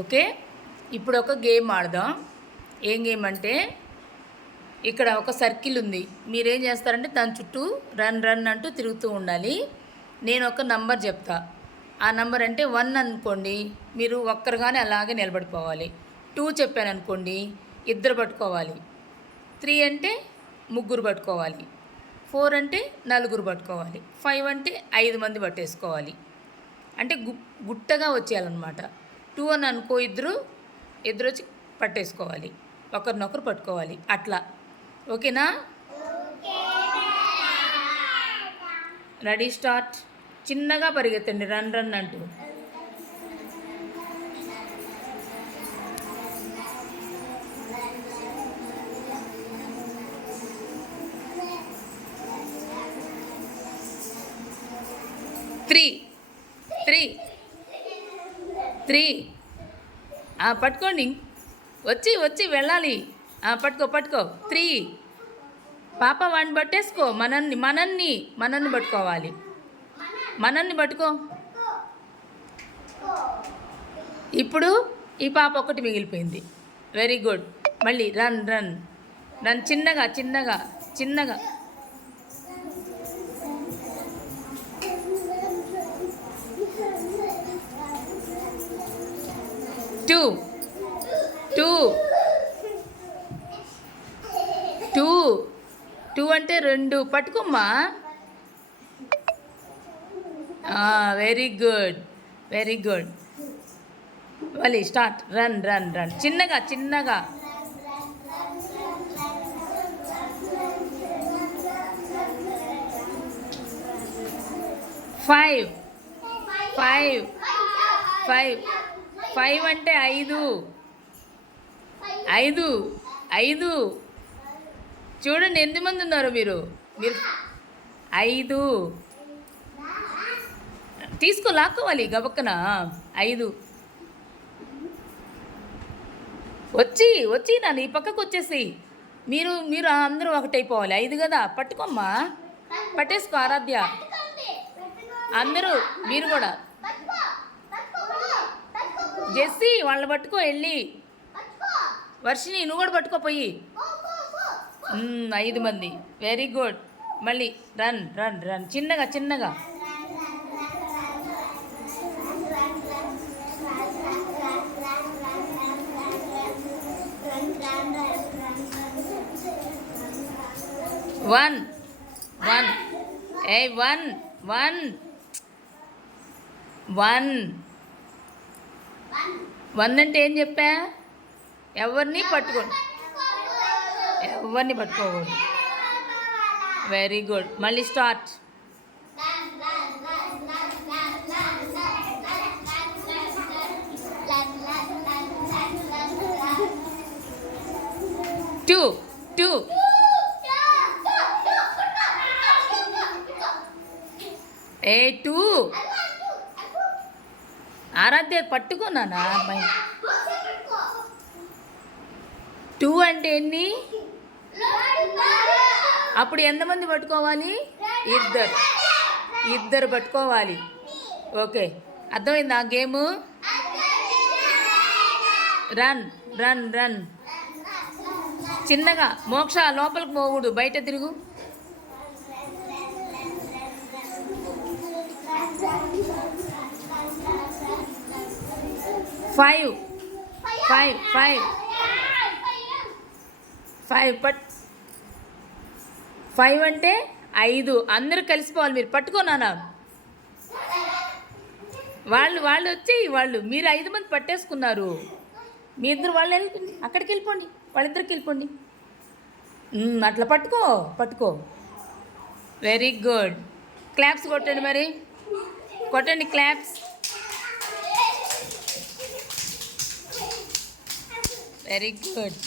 Okay, ఇప్పుడు ఒక game ఆడదాం. ఏం గేమ్ అంటే, ఇక్కడ ఒక సర్కిల్ ఉంది. మీరేం చేస్తారంటే దాని చుట్టూ రన్ రన్ అంటూ తిరుగుతూ ఉండాలి. నేను ఒక నంబర్ చెప్తా. ఆ నంబర్ అంటే 1 అనుకోండి, మీరు ఒక్కరుగానే అలాగే నిలబడిపోవాలి. 2 చెప్పాను అనుకోండి, ఇద్దరు పట్టుకోవాలి. 3 అంటే ముగ్గురు పట్టుకోవాలి. 4 అంటే నలుగురు పట్టుకోవాలి. 5 అంటే 5 మంది పట్టేసుకోవాలి. అంటే గుట్టగా వచ్చేయాలన్నమాట. 2 అని అనుకో, ఇద్దరు వచ్చి పట్టేసుకోవాలి, ఒకరినొకరు పట్టుకోవాలి. అట్లా ఓకేనా? Ready, start. చిన్నగా పరిగెత్తండి, రన్ రన్ అంటూ. త్రీ పట్టుకోండి, వచ్చి వెళ్ళాలి. పట్టుకో 3. పాప వాడిని పట్టేసుకో, మనల్ని పట్టుకోవాలి. మనల్ని పట్టుకో. ఇప్పుడు ఈ పాప ఒకటి మిగిలిపోయింది. Very good. మళ్ళీ రన్ రన్ రన్, చిన్నగా 2 అంటే 2 పట్టుకోమ్మా. Very good. మళ్ళీ స్టార్ట్, రన్ చిన్నగా 5 అంటే 5. చూడండి ఎంతమంది ఉన్నారు మీరు 5. లాక్కోవాలి గబక్కన. 5 వచ్చి నన్ను ఈ పక్కకు వచ్చేసి మీరు అందరూ ఒకటైపోవాలి. 5 కదా, పట్టుకోమ్మా, పట్టేసుకో ఆరాధ్య. అందరూ మీరు కూడా. జెస్సీ వాళ్ళని పట్టుకో వెళ్ళి. వర్షిని నువ్వు కూడా పట్టుకోపోయి. 5 మంది. Very good. మళ్ళీ రన్ చిన్నగా 1. 1 అంటే ఏం చెప్పా? ఎవరిని పట్టుకోకూడదు. Very good. మళ్ళీ స్టార్ట్. 2. ఏ 2 ఆరాధ్య పట్టుకున్నానా అమ్మాయి. 2 అంటే ఎన్ని? అప్పుడు ఎంతమంది పట్టుకోవాలి? ఇద్దరు పట్టుకోవాలి. ఓకే, అర్థమైంది ఆ గేము? రన్ చిన్నగా. మోక్ష లోపలికి పోకూడదు, బయట తిరుగు. 5 అంటే 5. అందరూ కలిసిపోవాలి. మీరు పట్టుకోనా? వాళ్ళు వచ్చి మీరు 5 మంది పట్టేసుకున్నారు. మీ ఇద్దరు వాళ్ళు అక్కడికి వెళ్ళిపోండి, వాళ్ళిద్దరికి వెళ్ళిపోండి. అట్లా పట్టుకో. Very good. క్లాప్స్ కొట్టండి, మరి కొట్టండి క్లాప్స్. Very good.